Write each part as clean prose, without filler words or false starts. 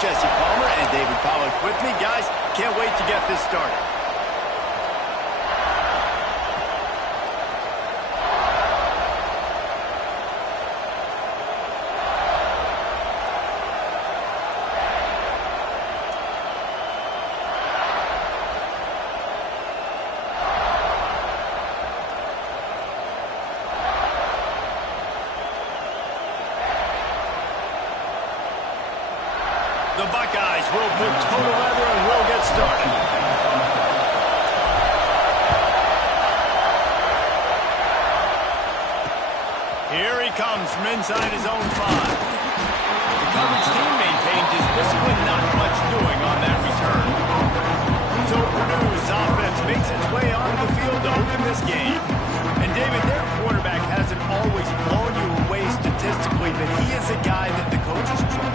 Jesse Palmer and David Pollack with me. Guys, can't wait to get this started. The Buckeyes will put total leather and will get started. Here he comes from inside his own 5. The coverage team maintains his discipline, not much doing on that return. So Purdue's offense makes its way onto the field to open this game. And David, their quarterback hasn't always blown you away statistically, but he is a guy that the coaches trust.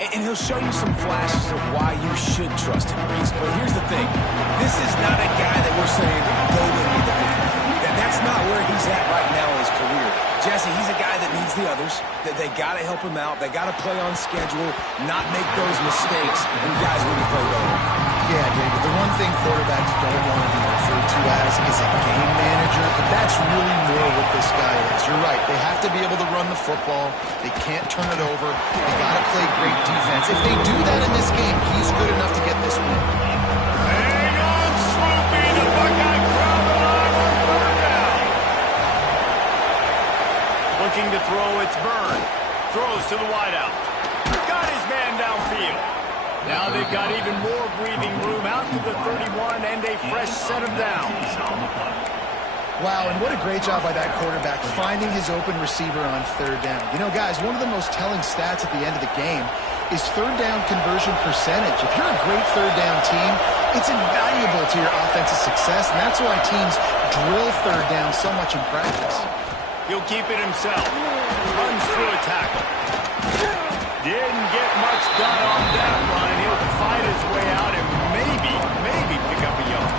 And he'll show you some flashes of why you should trust him, Reese. But here's the thing. This is not a guy that we're saying, go with me the fan. That's not where he's at right now in his career. Jesse, he's a guy that needs the others. That they got to help him out. They got to play on schedule, not make those mistakes. And guys really play well. Yeah, David, the one thing quarterbacks don't want to be referred to as is a game manager, but that's really more what this guy is. You're right. They have to be able to run the football. They can't turn it over. They got to play great defense. If they do that in this game, he's good enough to get this win. Hang on, Swoopy, the Buckeye crowd alive on 3rd down. Looking to throw, it's Byrne. Throws to the wideout. Got his man downfield. Now they've got even more breathing room out to the 31 and a fresh set of downs. Wow, and what a great job by that quarterback finding his open receiver on 3rd down. You know, guys, one of the most telling stats at the end of the game is 3rd down conversion percentage. If you're a great 3rd down team, it's invaluable to your offensive success, and that's why teams drill 3rd down so much in practice. He'll keep it himself. Runs through a tackle. Didn't get much done on that run. He'll fight his way out and maybe pick up a yard.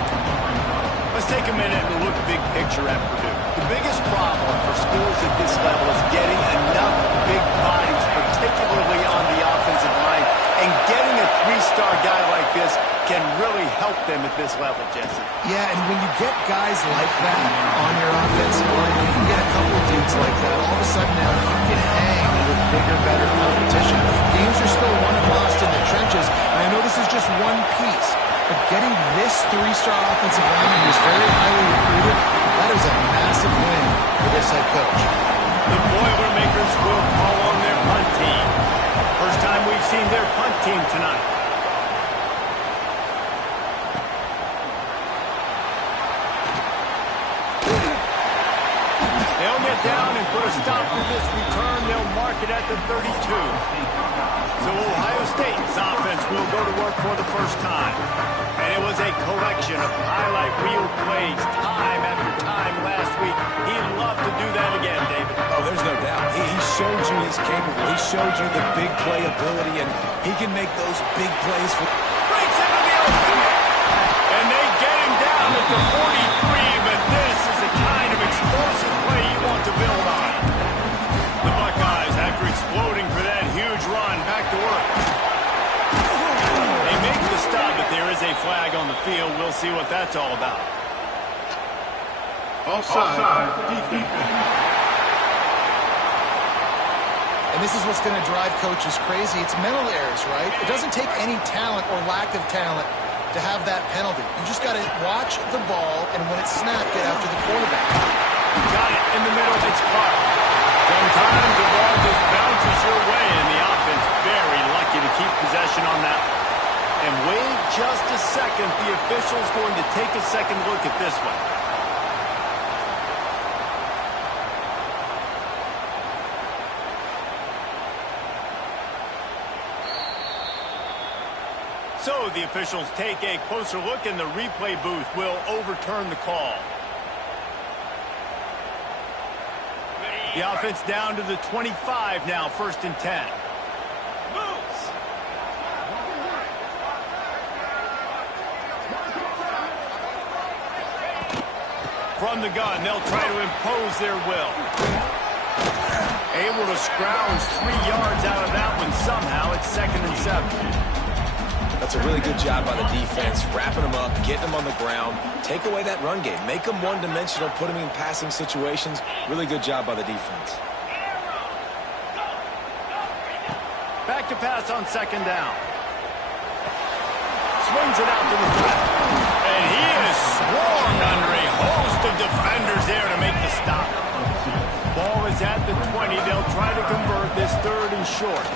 Let's take a minute and look big picture at Purdue. The biggest problem for schools at this level is getting enough big bodies, particularly on the offensive line, and getting a 3-star guy like this can really help them at this level, Jesse. Yeah, and when you get guys like that on your offensive line, you can get a couple of dudes like that. All of a sudden now you can hang with bigger, better competition. Games are still won and lost in the trenches. And I know this is just one piece, but getting this 3-star offensive lineman who's very highly recruited, that is a massive win for this head coach. The Boilermakers will call on their punt team. First time we've seen their punt team tonight. They'll get down and put a stop to this return. They'll mark it at the 32. So Ohio State's offense will go to work for the first time. And it was a collection of highlight reel plays time after time last week. He'd love to do that again, David. Oh, there's no doubt. He showed you he's capable. He showed you the big play ability, and he can make those big plays for... Breaks into the open. And they get him down at the 43, but this is the kind of explosive play you want to build on. The Buckeyes, after exploding for that huge run, back to work. They make the stop, but there is a flag on the field. We'll see what that's all about. Offside. Defense. And this is what's going to drive coaches crazy. It's mental errors, right? It doesn't take any talent or lack of talent to have that penalty. You just got to watch the ball, and when it's snapped, get after the quarterback. Got it in the middle. It's caught. Sometimes the ball just bounces your way, and the offense very lucky to keep possession on that. And wait just a second. The official's going to take a second look at this one. So the officials take a closer look, and the replay booth will overturn the call. The offense down to the 25 now, 1st and 10. From the gun, they'll try to impose their will. Able to scrounge 3 yards out of that one somehow. It's 2nd and 7. That's a really good job by the defense, wrapping them up, getting them on the ground. Take away that run game. Make them one-dimensional, put them in passing situations. Really good job by the defense. Back to pass on 2nd down. Swings it out to the flat. And he is swarmed under a host of defenders there to make the stop. Ball is at the 20. They'll try to convert this 3rd and short.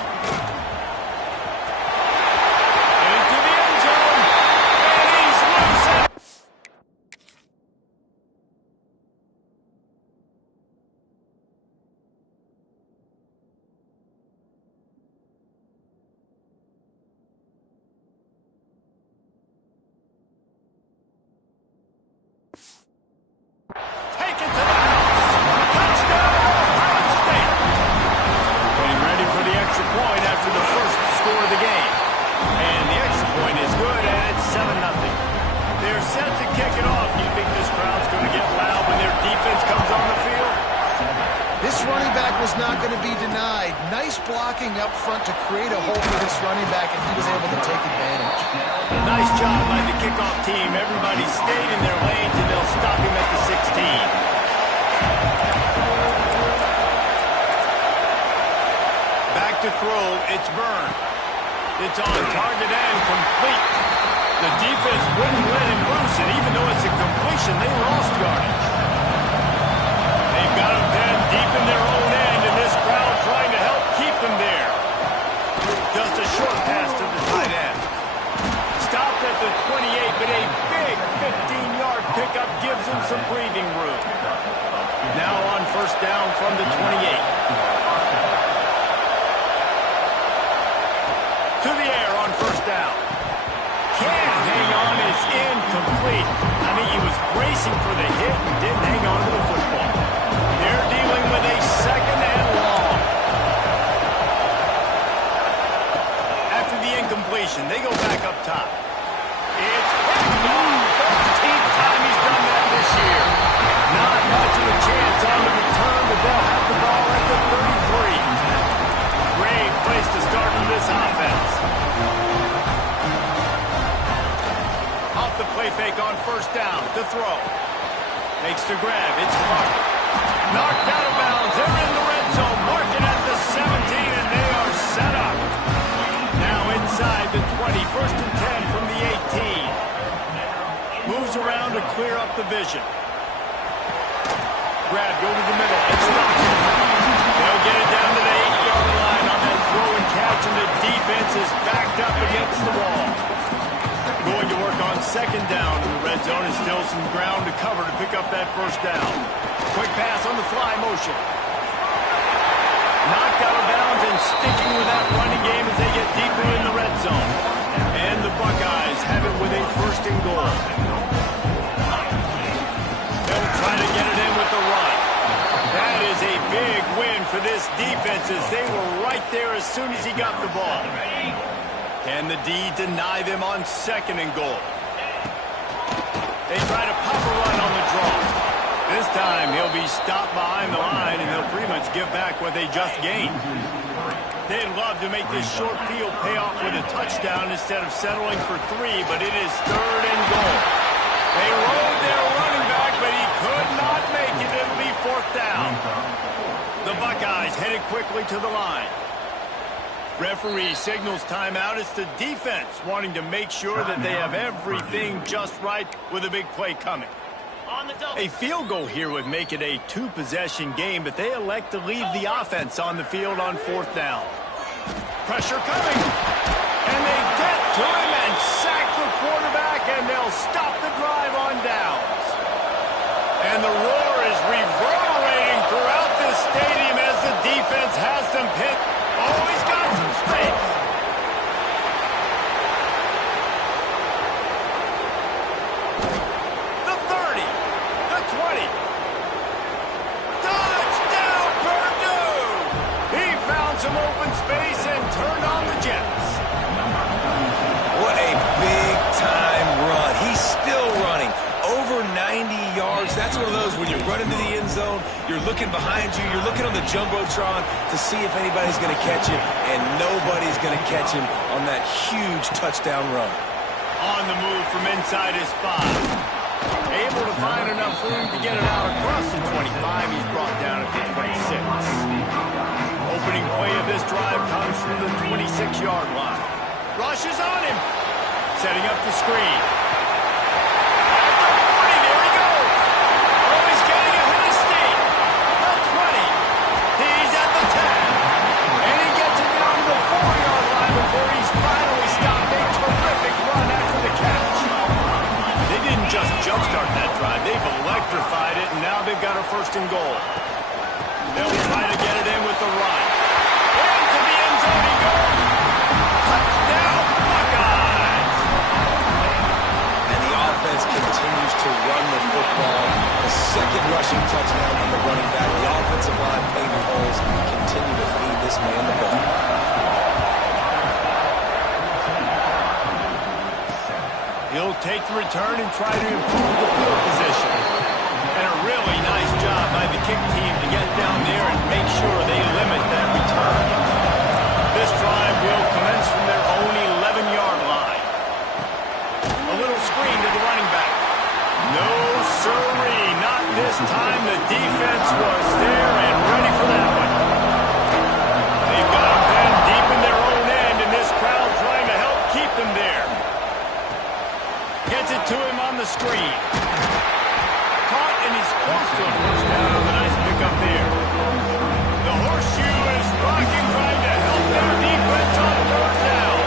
Not going to be denied. Nice blocking up front to create a hole for this running back, and he was able to take advantage. Nice job by the kickoff team. Everybody stayed in their lanes, and they'll stop him at the 16. Back to throw. It's Byrne. It's on target and complete. The defense wouldn't let him loose, and even though it's a completion, they lost yardage. They've got him pinned deep in their own end. Crowd trying to help keep them there. Just a short pass to the tight end. Stopped at the 28, but a big 15-yard pickup gives him some breathing room. Now on 1st down from the 28. To the air on 1st down. Can't hang on, is incomplete. I think he was bracing for the hit and didn't hang on to the football. They're dealing with a 2nd and long. After the incompletion, they go back up top. It's picked off. 13th time he's done that this year. Not much of a chance on the return, but they'll have the ball at the 33. Great place to start for this offense. Off the play fake on 1st down to throw. Makes the grab. It's Clark. Knocked out of bounds. They're in the red zone. Marking at the 17, and they are set up. Now inside the 20. 1st and 10 from the 18. Moves around to clear up the vision. Grab, go to the middle. It's knocked. They'll get it down to the 8-yard line on that throw and catch, and the defense is backed up against the wall. Going to work on 2nd down in the red zone. Is still some ground to cover to pick up that 1st down. Quick pass on the fly motion. Knocked out of bounds and sticking with that running game as they get deeper in the red zone. And the Buckeyes have it with a 1st and goal. They'll try to get it in with the run. That is a big win for this defense as they were right there as soon as he got the ball. Can the D deny them on 2nd and goal? They try to pop a run on the draw. This time he'll be stopped behind the line, and they'll pretty much give back what they just gained. They'd love to make this short field pay off with a touchdown instead of settling for 3, but it is 3rd and goal. They rode their running back, but he could not make it. It'll be 4th down. The Buckeyes headed quickly to the line. Referee signals timeout. It's the defense wanting to make sure that they have everything just right with a big play coming. A field goal here would make it a two-possession game, but they elect to leave the offense on the field on 4th down. Pressure coming. And they get to him and sack the quarterback, and they'll stop the drive on downs. And the roar is reverberating throughout this stadium as the defense has them pinned. Oh, he's got some space. The 30. The 20. Touchdown, Purdue! He found some open space and turned on the Jets. What a big-time run. He's still running. Over 90 yards. That's one of those when you're running to the end zone, you're looking behind you, you're looking on the Jumbotron to see if anybody's going to catch him, and nobody's going to catch him on that huge touchdown run. On the move from inside his 5. Able to find enough room to get it out across the 25. He's brought down at the 26. Opening play of this drive comes from the 26-yard line. Rush is on him. Setting up the screen. Just jumpstart that drive. They've electrified it, and now they've got a 1st and goal. They'll try to get it in with the run. Into the end zone he goes. Touchdown, Buckeyes! And the offense continues to run the football. The 2nd rushing touchdown from the running back. The offensive line paving holes continue to feed this man the ball. He'll take the return and try to improve the field position. And a really nice job by the kick team to get down there and make sure they limit that return. This drive will commence from their own 11-yard line. A little screen to the running back. No sirree, not this time. The defense was there and ready for that one. They've got him pinned deep in their own end, and this crowd trying to help keep them there. Gets it to him on the screen. Caught, and he's close to a 1st down on the nice pickup there. The horseshoe is rocking, trying to help their defense on 3rd down.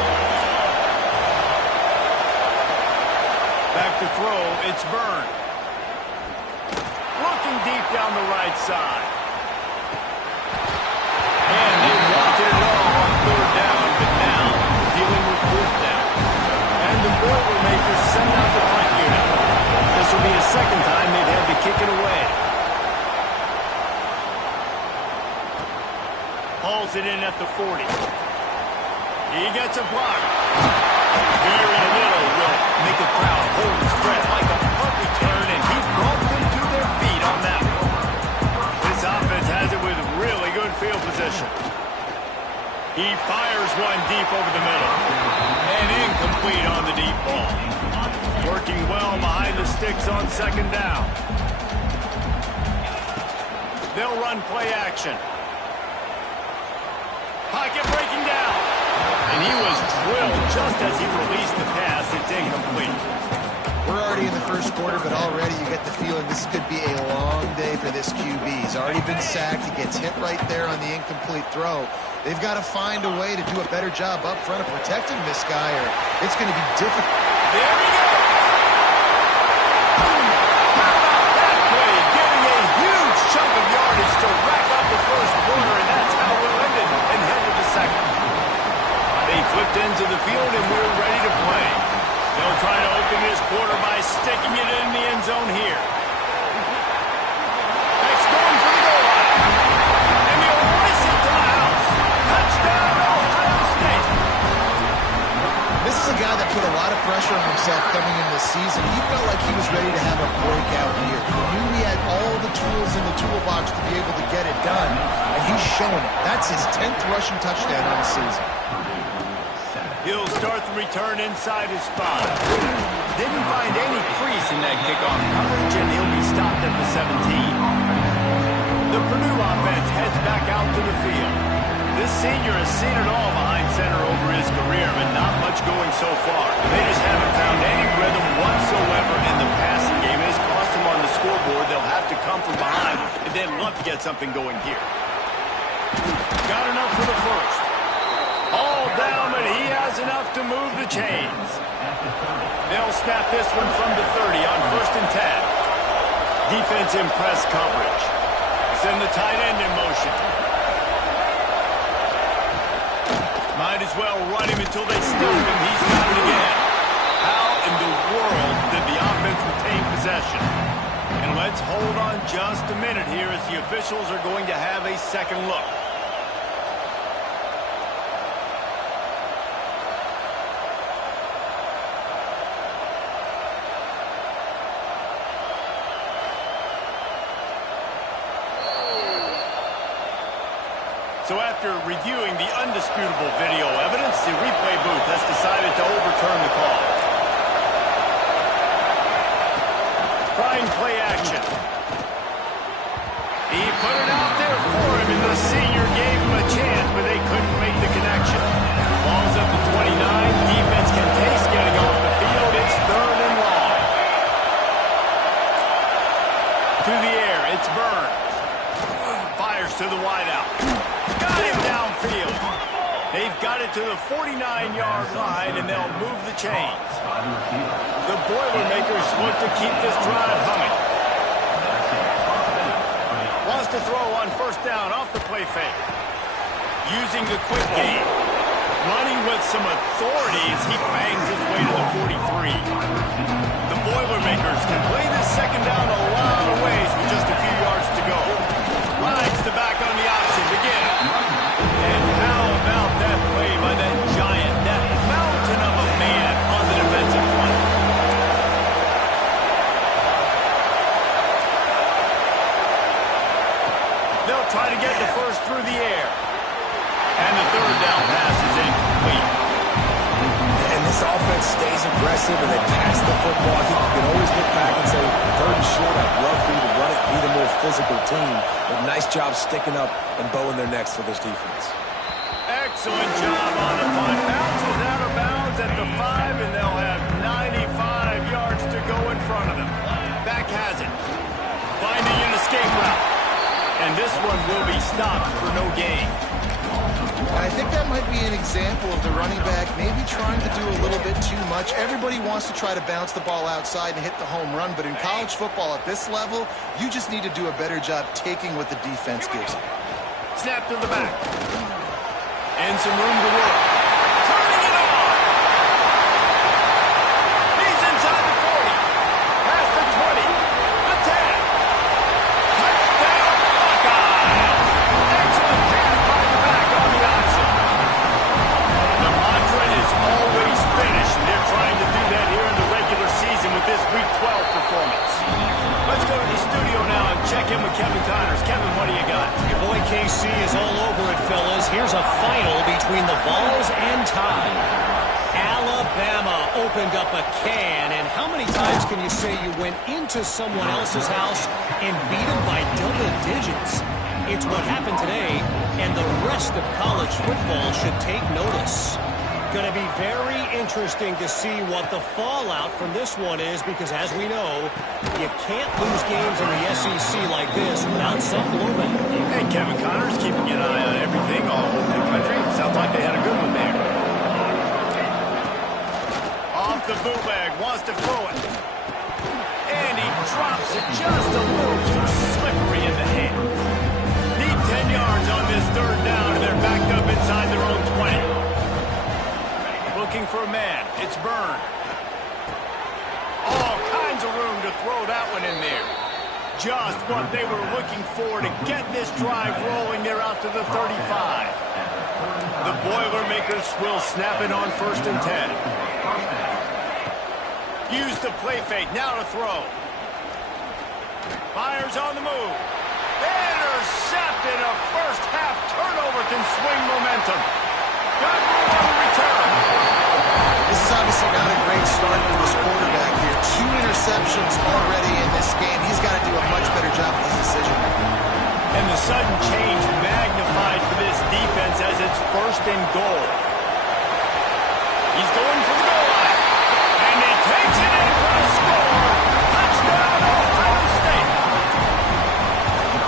Back to throw, it's Byrne. Looking deep down the right side. And they wanted it all on 3rd down, but now dealing with 4th down. And the Boilermakers send out the punt unit. This will be the 2nd time they've had to kick it away. Hauls it in at the 40. He gets a block. Very little will make a crowd hold its breath like a punt return, and he brought them to their feet on that one. This offense has it with really good field position. He fires one deep over the middle. And incomplete on the deep ball. Working well behind the sticks on 2nd down. They'll run play action. Pocket breaking down. And he was drilled just as he released the pass. It's incomplete. We're already in the 1st quarter, but already you get the feeling this could be a long day for this QB. He's already been sacked. He gets hit right there on the incomplete throw. They've got to find a way to do a better job up front of protecting this guy, or it's going to be difficult. There he goes! How about that play? Getting a huge chunk of yardage to rack up the 1st quarter, and that's how we'll end it and head to the 2nd. They flipped into the field, and we're ready to play. They'll try to open this quarter by sticking it in the end zone here. That's going for the goal line. And they'll race it to the house. Touchdown, Ohio State. This is a guy that put a lot of pressure on himself coming into the season. He felt like he was ready to have a breakout year. He knew he had all the tools in the toolbox to be able to get it done, and he's showing it. That's his 10th rushing touchdown on the season. He'll start the return inside his 5. Didn't find any crease in that kickoff coverage, and he'll be stopped at the 17. The Purdue offense heads back out to the field. This senior has seen it all behind center over his career, but not much going so far. They just haven't found any rhythm whatsoever in the passing game. It has cost them on the scoreboard. They'll have to come from behind, and they'd love to get something going here. Got enough for the first. All down, but he has enough to move the chains. They'll snap this one from the 30 on 1st and 10. Defense in press coverage. Send the tight end in motion. Might as well run him until they stop him. He's got it again. How in the world did the offense retain possession? And let's hold on just a minute here as the officials are going to have a second look. So after reviewing the undisputable video evidence, the replay booth has decided to overturn the call. Trying play action. He put it out there for him, and the senior gave him a chance, but they couldn't make the connection. Ball's up to 29. Defense can taste getting off the field. It's 3rd and long. To the air, it's Burns. Fires to the wideout. Got him downfield. They've got it to the 49-yard line, and they'll move the chains. The Boilermakers look to keep this drive humming. Wants to throw on 1st down off the play fake. Using the quick game. Running with some authority as he bangs his way to the 43. The Boilermakers can play this 2nd down a lot of ways with just a few yards to go. Rides the back on the option again. And how about that play by that giant, that mountain of a man on the defensive front? They'll try to get the first through the air. And the 3rd down pass is incomplete. And this offense stays aggressive and they pass the football. I think you can always look back and say, 3rd and short, I'd love for you to run it, be the more physical team. But nice job sticking up and bowing their necks for this defense. Excellent job on the punt. Bounces out of bounds at the 5, and they'll have 95 yards to go in front of them. Back has it. Finding an escape route. And this one will be stopped for no gain. And I think that might be an example of the running back maybe trying to do a little bit too much. Everybody wants to try to bounce the ball outside and hit the home run, but in college football at this level, you just need to do a better job taking what the defense gives you. Snap to the back. And some room to work. Turning it on! He's inside the 40. Past the 20. The 10. Touchdown, Buckeyes! Excellent pass by the back on the option. The mantra is always finish. They're trying to do that here in the regular season with this Week 12 performance. Let's go to the studio now and check in with Kevin Connors. Kevin, what do you got? Your boy KC is all over it, fellas. Here's a final between the Vols and Tide. Alabama opened up a can, and how many times can you say you went into someone else's house and beat them by double digits? It's what happened today, and the rest of college football should take notice. Going to be very interesting to see what the fallout from this one is, because as we know, you can't lose games in the SEC like this without some blowback. Hey, Kevin Connors keeping an eye on everything all over the country. Sounds like they had a good one there. Off the bootleg, wants to throw it. And he drops it just a little too slippery in the hand. Need 10 yards on this 3rd down, and they're backed up inside their own 20. Looking for a man. It's Byrne. All kinds of room to throw that one in there. Just what they were looking for to get this drive rolling. They're out to the 35. The Boilermakers will snap it on 1st and 10. Use the play fake. Now to throw. Fires on the move. Intercepted. A first half turnover can swing momentum. Got room on the return. This is obviously not a great start for this quarterback here. 2 interceptions already in this game. He's got to do a much better job with his decision making. And the sudden change magnified for this defense as first and goal. He's going for the goal line. And he takes it in for a score. Touchdown, Ohio State.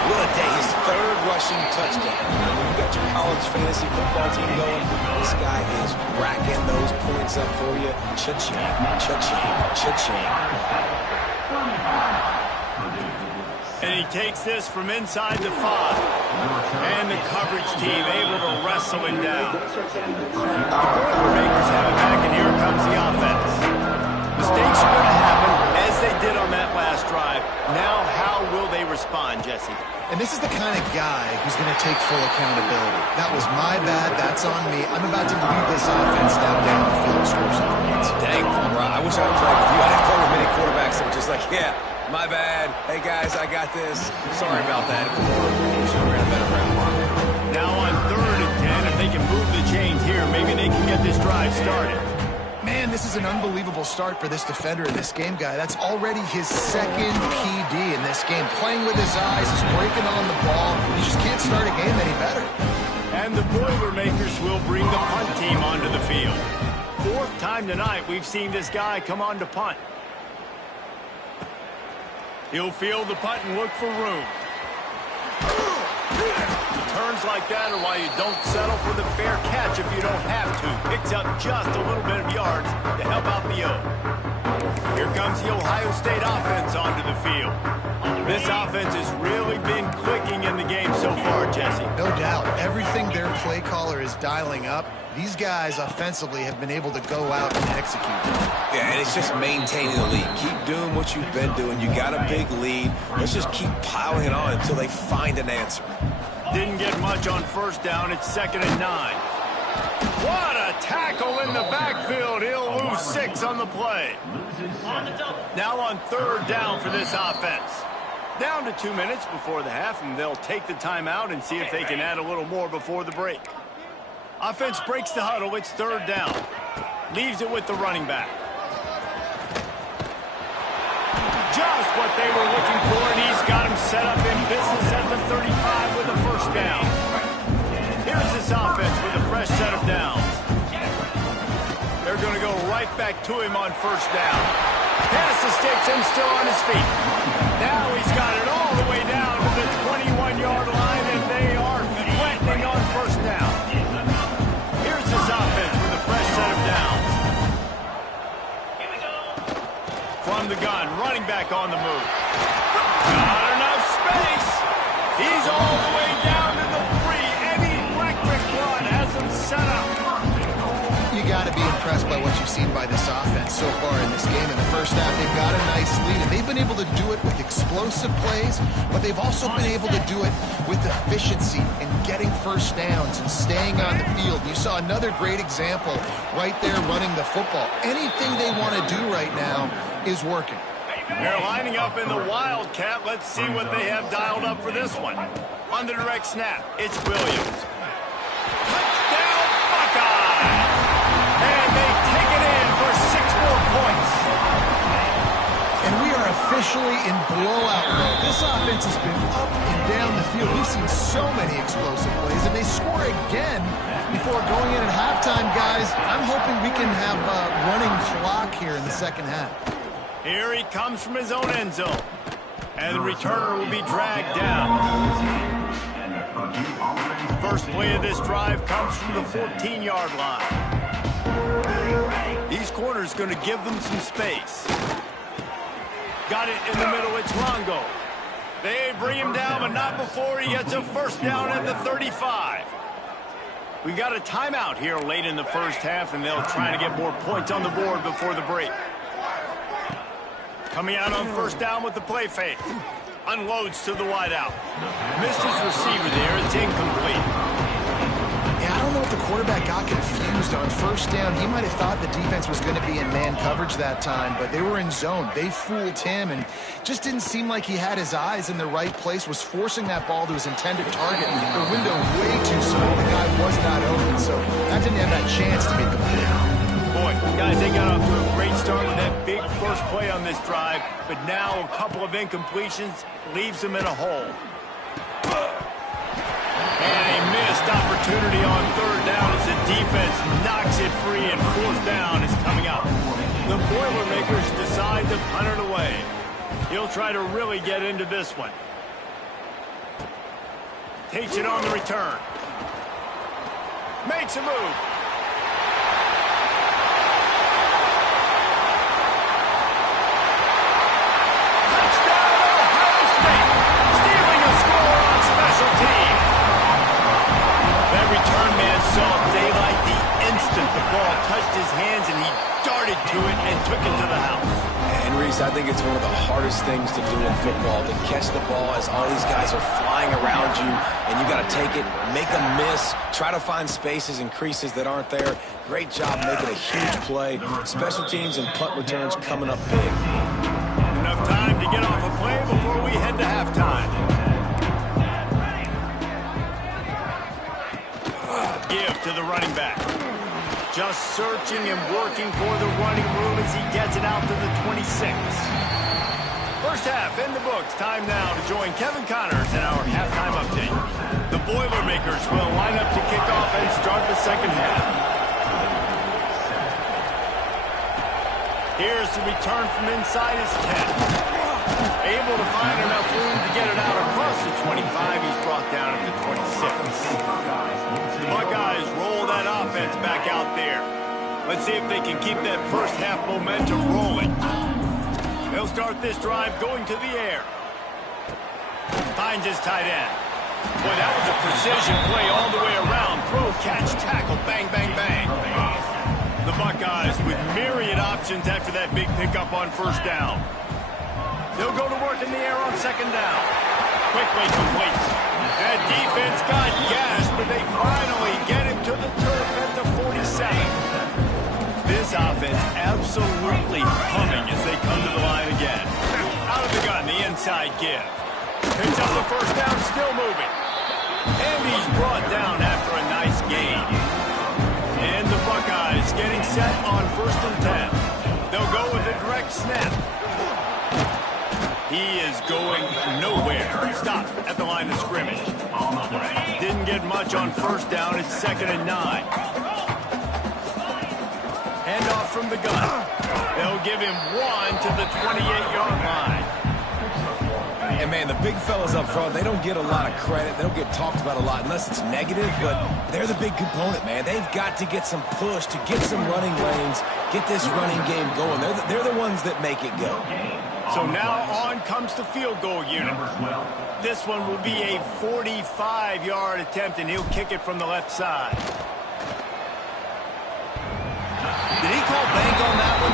Will it day his third rushing touchdown. When you got your college fantasy football team going, this guy is racking those points up for you. Cha-ching, cha-ching, cha-ching. And he takes this from inside the 5. And the coverage team able to wrestle him down. The Boilermakers have it back, and here comes the offense. Mistakes are going to happen, as they did on that last drive. Now, how will they respond, Jesse? And this is the kind of guy who's going to take full accountability. That was my bad. That's on me. I'm about to lead this offense now down the field and score some points. Dang, Conrad, I wish I could play with you. I didn't play with many quarterbacks that were just like, yeah, my bad. Hey, guys, I got this. Sorry about that. Now on 3rd and 10, if they can move the chains here, maybe they can get this drive started. Man, this is an unbelievable start for this defender in this game, guy. That's already his second PD in this game. Playing with his eyes, he's breaking on the ball. You just can't start a game any better. And the Boilermakers will bring the punt team onto the field. 4th time tonight we've seen this guy come on to punt. He'll field the punt and look for room. Turns like that are why you don't settle for the fair catch if you don't have to. Picks up just a little bit of yards to help out the O. Here comes the Ohio State offense onto the field. This offense has really been clicking in the game so far, Jesse. No doubt. Everything their play caller is dialing up, these guys offensively have been able to go out and execute. Yeah, and it's just maintaining the lead. Keep doing what you've been doing. You got a big lead. Let's just keep piling it on until they find an answer. Didn't get much on 1st down. It's 2nd and 9. What a tackle in the backfield. He'll lose 6 on the play. Now on 3rd down for this offense. Down to 2 minutes before the half, and they'll take the timeout and see if they can add a little more before the break. Offense breaks the huddle. It's 3rd down. Leaves it with the running back. Just what they were looking for, and he's got him set up in business at the 35 with a 1st down. Here's this offense with a fresh set of downs. They're going to go right back to him on 1st down. Pass escapes him, still on his feet. Now he's got it all the way down to the 21-yard line, and they are threatening on 1st down. Here's this offense with a fresh set of downs. From the gun, running back on the move. Not enough space. He's all the way down to the 3. Eddie Electric Run has him set up. You got to be impressed by what you've seen by this offense so far in this game. In the 1st half, they've got a nice lead, and they've been able to do it with explosive plays, but they've also been able to do it with efficiency and getting 1st downs and staying on the field. You saw another great example right there running the football. Anything they want to do right now is working. They're lining up in the Wildcat. Let's see what they have dialed up for this one. On the direct snap, it's Williams. Touchdown, Buckeyes! And they take it in for 6 more points. And we are officially in blowout mode. This offense has been up and down the field. We've seen so many explosive plays, and they score again before going in at halftime, guys. I'm hoping we can have a running clock here in the 2nd half. Here he comes from his own end zone. And the returner will be dragged down. First play of this drive comes from the 14-yard line. These corners going to give them some space. Got it in the middle. It's Longo. They bring him down, but not before he gets a 1st down at the 35. We got a timeout here late in the 1st half, and they'll try to get more points on the board before the break. Coming out on 1st down with the play fake. Unloads to the wideout. Missed his receiver there. It's incomplete. Yeah, I don't know if the quarterback got confused on 1st down. He might have thought the defense was going to be in man coverage that time, but they were in zone. They fooled him, and just didn't seem like he had his eyes in the right place, was forcing that ball to his intended target. The window way too small. The guy was not open, so that didn't have that chance to be complete. Boy, guys, they got off to a great start with that big first play on this drive, but now a couple of incompletions leaves them in a hole. And a missed opportunity on 3rd down as defense knocks it free, and fourth down is coming up. The Boilermakers decide to punt it away. He'll try to really get into this one. Takes it on the return. Makes a move. Touchdown, Ohio State. Stealing a score on special teams. That return man saw daylight the instant the ball touched his hands, and he darted to it and took it to the house. And Reese, I think it's one of the hardest things to do in football, to catch the ball as all these guys are flying around you, and you got to take it, make a miss, try to find spaces and creases that aren't there. Great job making a huge play. Special teams and punt returns coming up big. Enough time to get off a play before we head to halftime. Give to the running back. Just searching and working for the running room as he gets it out to the 26. First half in the books. Time now to join Kevin Connors in our halftime update. The Boilermakers will line up to kick off and start the second half. Here's the return from inside his 10. Able to find enough room to get it out across the 25. He's brought down at the 26. The Buckeyes roll that offense back out there. Let's see if they can keep that first half momentum rolling. They'll start this drive going to the air. Finds his tight end. Boy, that was a precision play all the way around. Throw, catch, tackle, bang, bang, bang. The Buckeyes with myriad options after that big pickup on first down. They'll go to work in the air on second down. Quickly completes. That defense got gas, but they finally get him to the turf at the 47. This offense absolutely humming as they come to the line again. Out of the gun, the inside give. Picks up the first down, still moving. And he's brought down after a nice gain. And the Buckeyes getting set on 1st and 10. They'll go with a direct snap. He is going nowhere. Stop at the line of scrimmage. Didn't get much on first down. It's 2nd and 9. Handoff from the gun. They'll give him one to the 28-yard line. And, man, the big fellas up front, they don't get a lot of credit. They don't get talked about a lot unless it's negative, but they're the big component, man. They've got to get some push, to get some running lanes, get this running game going. They're the ones that make it go. So now on comes the field goal unit. This one will be a 45-yard attempt, and he'll kick it from the left side. Did he call bank on that one?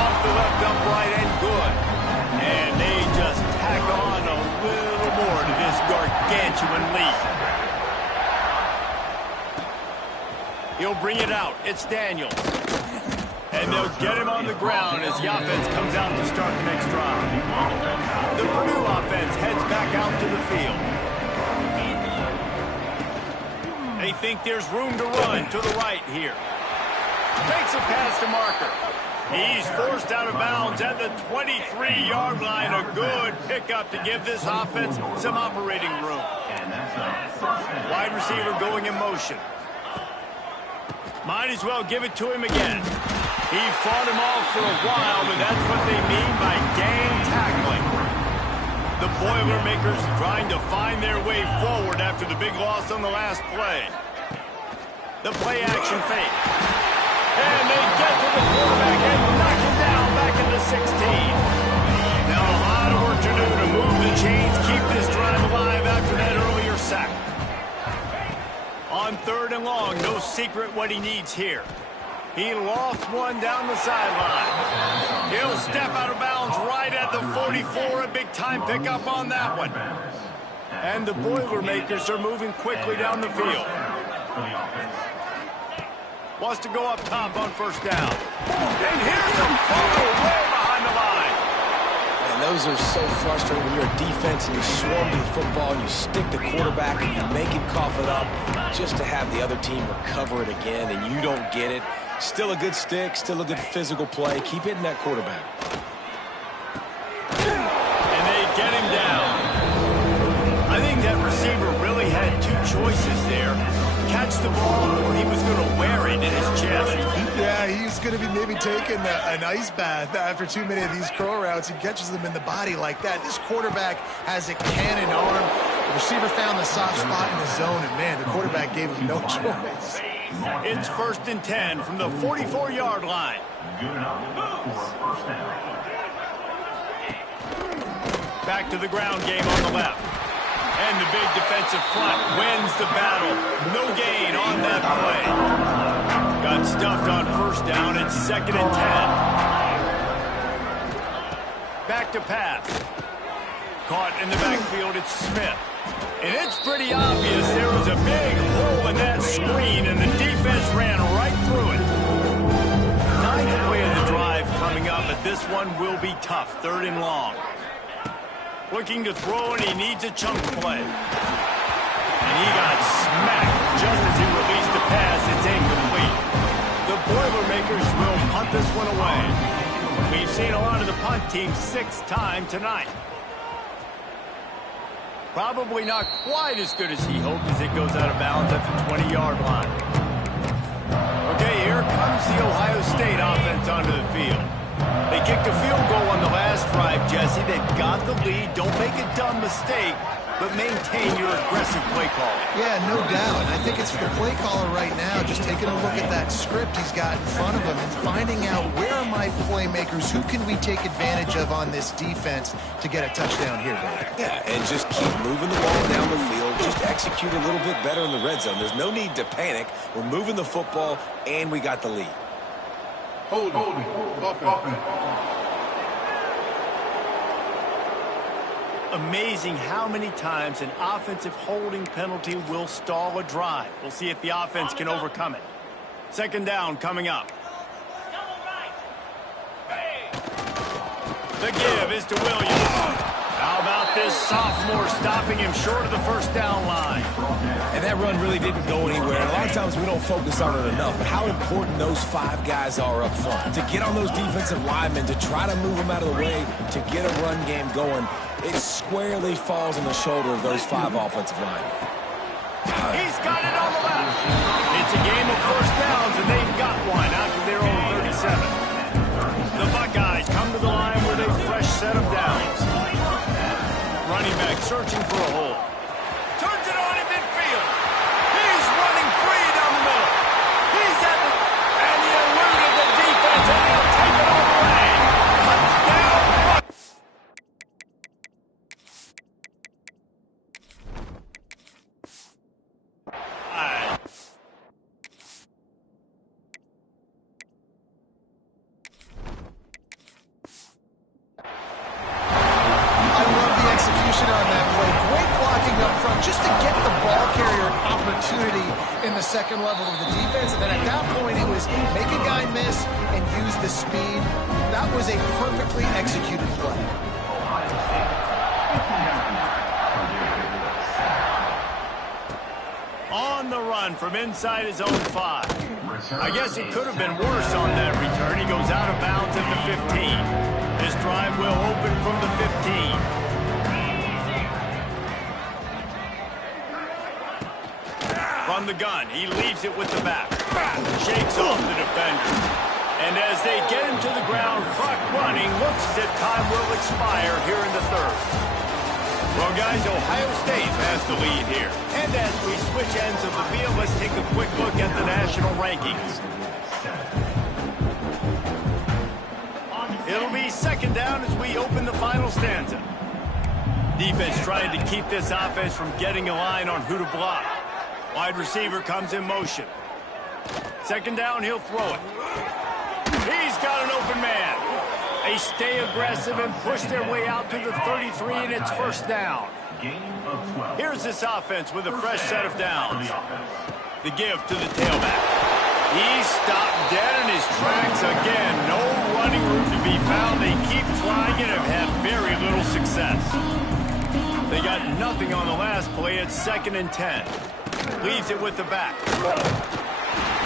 Off the left upright and good. And they just tack on a little more to this gargantuan lead. He'll bring it out. It's Daniels. And they'll get him on the ground as the offense comes out to start the next drive. The Purdue offense heads back out to the field. They think there's room to run to the right here. Takes a pass to Marker. He's forced out of bounds at the 23-yard line. A good pickup to give this offense some operating room. Wide receiver going in motion. Might as well give it to him again. He fought him off for a while, but that's what they mean by gang tackling. The Boilermakers trying to find their way forward after the big loss on the last play. The play action fake. And they get to the quarterback and knock him down back in the 16. Now a lot of work to do to move the chains, keep this drive alive after that earlier sack. On 3rd and long, no secret what he needs here. He lost one down the sideline. He'll step out of bounds right at the 44. A big-time pickup on that one. And the Boilermakers are moving quickly down the field. Wants to go up top on first down. And here's a fumble way behind the line. And those are so frustrating when you're a defense and you swarm to the football and you stick the quarterback and you make him cough it up just to have the other team recover it again and you don't get it. Still a good stick, still a good physical play. Keep hitting that quarterback. And they get him down. I think that receiver really had two choices there. catch the ball or he was going to wear it in his chest. Yeah, he's going to be maybe taking an ice bath after too many of these curl routes. He catches them in the body like that. This quarterback has a cannon arm. The receiver found the soft spot in the zone, and, man, the quarterback gave him no choice. It's 1st and 10 from the 44-yard line. Back to the ground game on the left. And the big defensive front wins the battle. No gain on that play. Got stuffed on 1st down. It's 2nd and 10. Back to pass. Caught in the backfield. It's Smith. And it's pretty obvious there was a big hole in that screen, and the defense ran right through it. 9th play of the drive coming up, but this one will be tough. 3rd and long. Looking to throw, and he needs a chunk play. And he got smacked just as he released the pass. It's incomplete. The Boilermakers will punt this one away. We've seen a lot of the punt team 6th time tonight. Probably not quite as good as he hoped as it goes out of bounds at the 20-yard line. Okay, here comes the Ohio State offense onto the field. They kicked a field goal on the last drive, Jesse. They've got the lead. Don't make a dumb mistake, but maintain your aggressive play calling. Yeah, no doubt. And I think it's the play caller right now just taking a look at that script he's got in front of him and finding out where are my playmakers, who can we take advantage of on this defense to get a touchdown here, Dave. Yeah, and just keep moving the ball down the field. Just execute a little bit better in the red zone. There's no need to panic. We're moving the football, and we got the lead. Holding. Amazing how many times an offensive holding penalty will stall a drive. We'll see if the offense can overcome it. 2nd down coming up. The give is to Williams. How about this sophomore stopping him short of the 1st down line? And that run really didn't go anywhere. And a lot of times we don't focus on it enough. But how important those 5 guys are up front. To get on those defensive linemen, to try to move them out of the way, to get a run game going, it squarely falls on the shoulder of those 5 offensive linemen. He's got it on the left. It's a game of 1st downs, and they've got one after their own 37. The Buckeyes come to the line with a fresh set of downs. Running back searching for a hole. Turns it on in midfield. He's running free down the middle. He's at the... And he eluded the defense, and he'll take it all away. Touchdown, Bucks. On that play. Great blocking up front just to get the ball carrier an opportunity in the 2nd level of the defense. And then at that point, it was make a guy miss and use the speed. That was a perfectly executed play. On the run from inside his own 5. I guess it could have been worse on that return. He goes out of bounds at the 15. This drive will open from the 15. From the gun, he leaves it with the back. Shakes off the defender. And as they get him to the ground, clock running, looks as if time will expire here in the 3rd. Well, guys, Ohio State has the lead here. And as we switch ends of the field, let's take a quick look at the national rankings. It'll be 2nd down as we open the final stanza. Defense trying to keep this offense from getting a line on who to block. Wide receiver comes in motion. 2nd down, he'll throw it. He's got an open man. They stay aggressive and push their way out to the 33, and it's 1st down. Here's this offense with a fresh set of downs. The give to the tailback. He's stopped dead in his tracks again. No running room to be found. They keep trying and have had very little success. They got nothing on the last play. It's 2nd and 10. Leaves it with the back.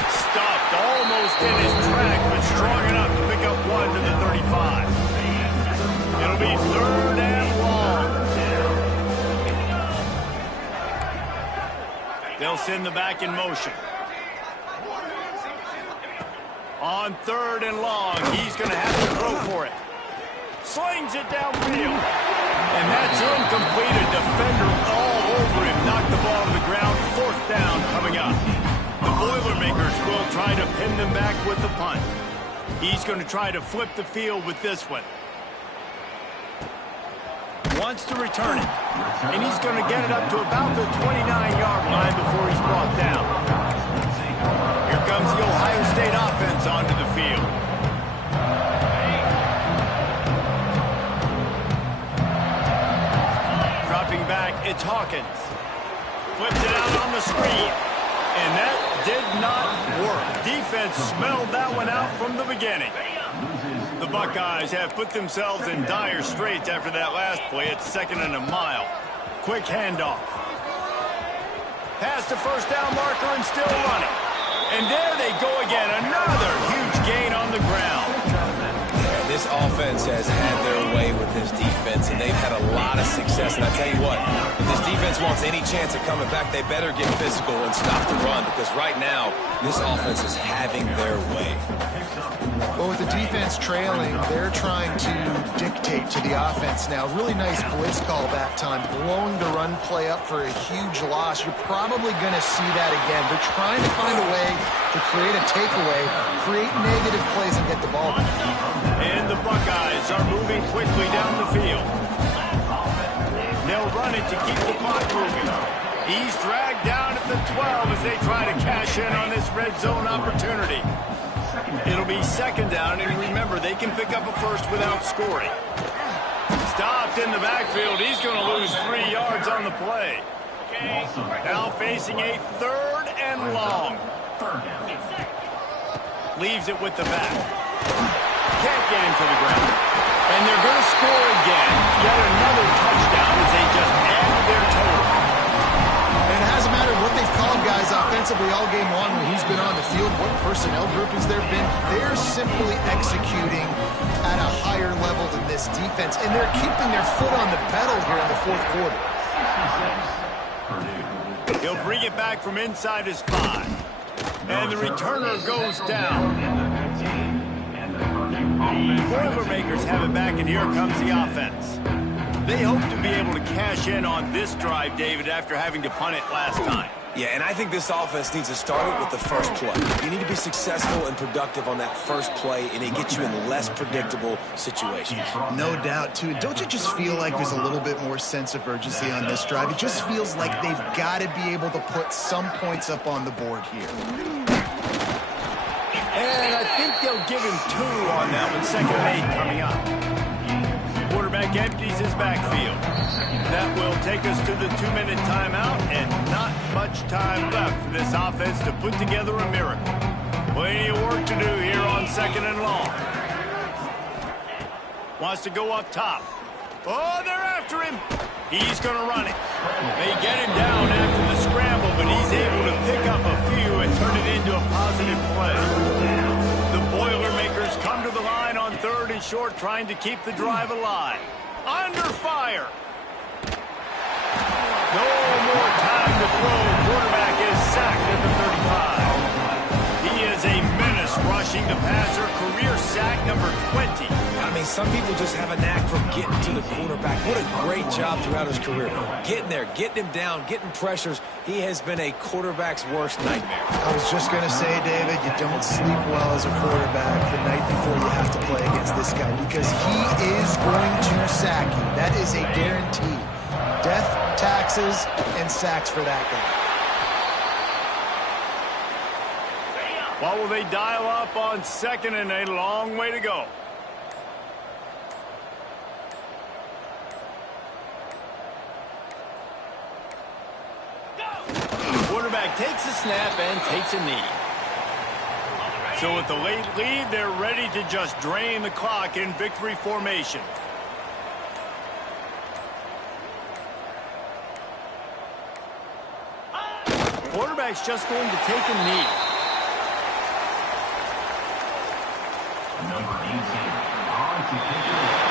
Stopped almost in his tracks, but strong enough to pick up 1 to the 35. It'll be 3rd and long. They'll They'll send the back in motion. On 3rd and long, he's going to have to throw for it. Slings it downfield. And that's incomplete. A defender all over him. Knocked the ball to the ground. 4th down coming up. The Boilermakers will try to pin them back with the punt. He's going to try to flip the field with this one. Wants to return it. And he's going to get it up to about the 29-yard line before he's brought down. Here comes the Ohio State offense onto the field. Dropping back, it's Hawkins. Flips it out on the screen. And that did not work. Defense smelled that one out from the beginning. The Buckeyes have put themselves in dire straits after that last play. It's 2nd and a mile. Quick handoff. Past the 1st down marker and still running. And there they go again. Another huge gain on the ground. Yeah, this offense has had their way with this defense, and they've had a lot of success. And I tell you what, if this defense wants any chance of coming back, they better get physical and stop the run, because right now, this offense is having their way. Well, with the defense trailing, they're trying to dictate to the offense now. Really nice blitz call that time, blowing the run play up for a huge loss. You're probably going to see that again. They're trying to find a way to create a takeaway, create negative plays, and get the ball back. And the Buckeyes are moving quickly down the field. They'll run it to keep the clock moving. He's dragged down at the 12 as they try to cash in on this red zone opportunity. It'll be 2nd down, and remember, they can pick up a first without scoring. Stopped in the backfield. He's going to lose 3 yards on the play. Now facing a 3rd and long. Leaves it with the back. Can't get him to the ground. And they're going to score again. Yet another touchdown as they just add to their total. And it hasn't mattered what they've called guys offensively all game long when he's been on the field, what personnel groupings there have been. They're simply executing at a higher level than this defense, and they're keeping their foot on the pedal here in the 4th quarter. He'll bring it back from inside his 5. And the returner goes down. Boilermakers have it back, and here comes the offense. They hope to be able to cash in on this drive, David, after having to punt it last time. Yeah, and I think this offense needs to start it with the first play. You need to be successful and productive on that first play, and it gets you in less predictable situations. No doubt, too. Don't you just feel like there's a little bit more sense of urgency on this drive? It just feels like they've got to be able to put some points up on the board here. And I think they'll give him 2 on that one. 2nd and 8 coming up. Quarterback empties his backfield. That will take us to the 2-minute timeout, and not much time left for this offense to put together a miracle. Plenty of work to do here on 2nd and long. Wants to go up top. Oh, they're after him. He's going to run it. They get him down after the scramble, but he's able to pick up a few and turn it into a positive play. The Boilermakers come to the line on 3rd and short, trying to keep the drive alive. Under fire. No more time to throw. Quarterback is sacked at the 35. He is a menace rushing the passer. Career sack number 20. I mean, some people just have a knack for getting to the quarterback. What a great job throughout his career. Getting there, getting him down, getting pressures. He has been a quarterback's worst nightmare. I was just going to say, David, you don't sleep well as a quarterback the night before you have to play against this guy, because he is going to sack you. That is a guarantee. Death, taxes, and sacks for that guy. What will they dial up on 2nd and a long way to go? The quarterback takes a snap and takes a knee. So with the late lead, they're ready to just drain the clock in victory formation. Quarterback's just going to take a knee. Number 18, on to kick